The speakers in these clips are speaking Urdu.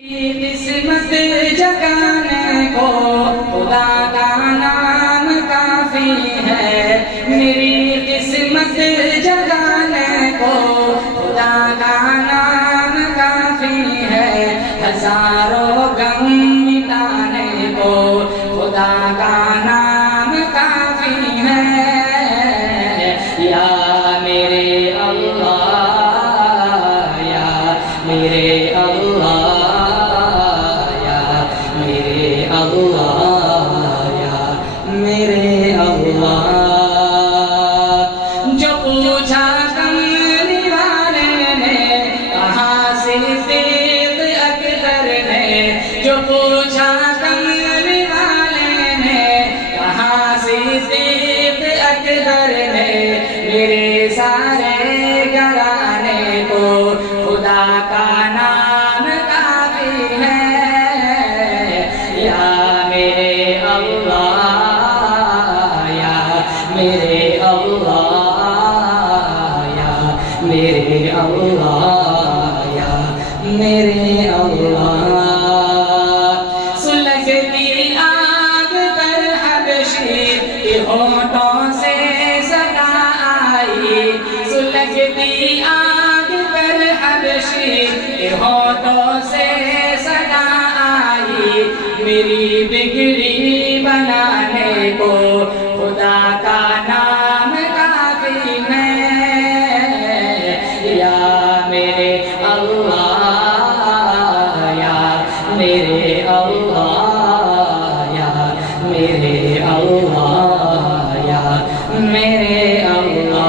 قسمت جگانے کو خدا کا نام کافی ہے، میری قسمت جگانے کو خدا کا نام کافی ہے، ہزاروں غم مٹانے کو خدا کا نام کافی ہے۔ یا میرے اللہ، یا میرے اللہ، میرے اللہ، جو پوچھا کملی والے نے کہاں سے صدیق اکبر نے، جو پوچھا کملی والے نے کہاں سے صدیق اکبر نے، میرے سارے گھرانے کو خدا کا نام کافی ہے۔ یا میرے اللہ، میرے اللہ، یا میرے اللہ، یا میرے اللہ، سلگتی آگ پر حبشی کے ہونٹوں سے صدا آئی، سلگتی آگ پر حبشی کے ہونٹوں سے صدا آئی، میری بگڑی بنانے کو خدا کا نام کافی ہے۔ یا میرے اللہ، یا میرے اللہ، یا میرے اللہ، یا میرے اللہ،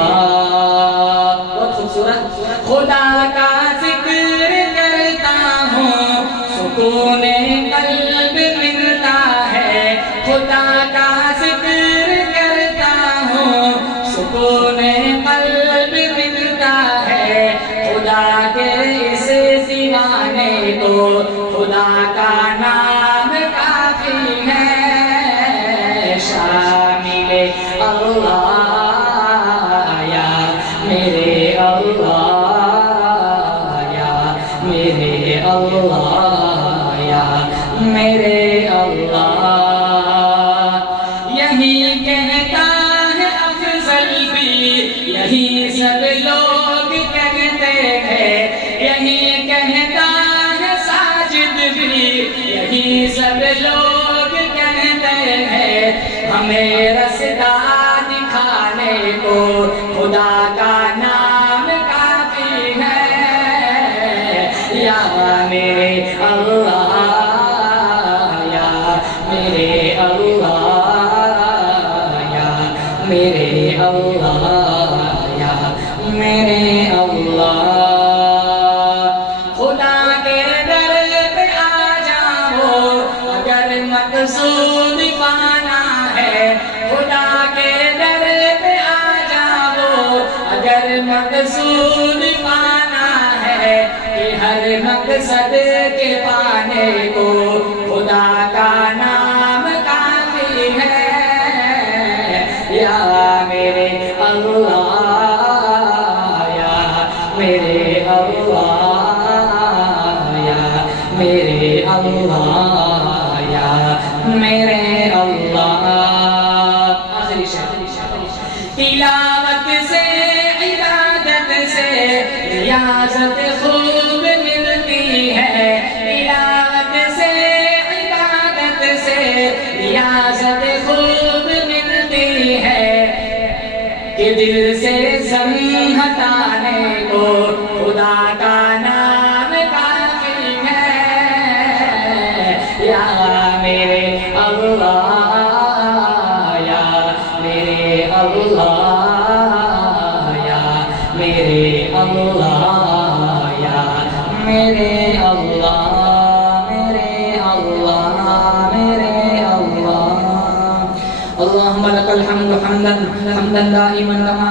بہت خوبصورت۔ خدا کا ذکر کرتا ہوں سکون قلب ملتا ہے، خدا کا ذکر کرتا ہوں سکون قلب ملتا ہے، خدا کے اس دیوانے کو خدا کا نام کافی ہے۔ شامل اللہ، یا میرے اللہ، یا میرے اللہ، یا میرے اللہ، یہی کہتا ہے افضل بھی، یہی سب لوگ کہتے ہیں، یہی کہتا ہے ساجد بھی، یہی سب لوگ کہتے ہیں، ہمیں رسدہ دکھانے کو خدا کا نام کافی ہے۔ یا میرے اللہ، یا میرے اللہ، یا میرے اللہ، یا میرے اللہ، خدا کے در پہ آ جاؤ اگر مقصود پانا ہے، خدا کے در پہ آ جاؤ اگر مقصود پانا ہے، کہ ہر مقصد کے پانے کو خدا کا نام کافی ہے۔ یا میرے اللہ، یا میرے اللہ، یا میرے اللہ، یا میرے اللہ، آخری شعر۔ تلاوت سے عبادت سے ریاضت خوب ملتی ہے، تلاوت سے عبادت سے ریاضت خوب ملتی ہے، کہ دل سے زن ہٹانے کو خدا کا نام کافی ہے۔ یا میرے اللہ، یا میرے اللہ، یا میرے اللہ، یا میرے اللہ، میرے اللہ، میرے اللہ۔ اللہم لک الحمد حمدا دائما کما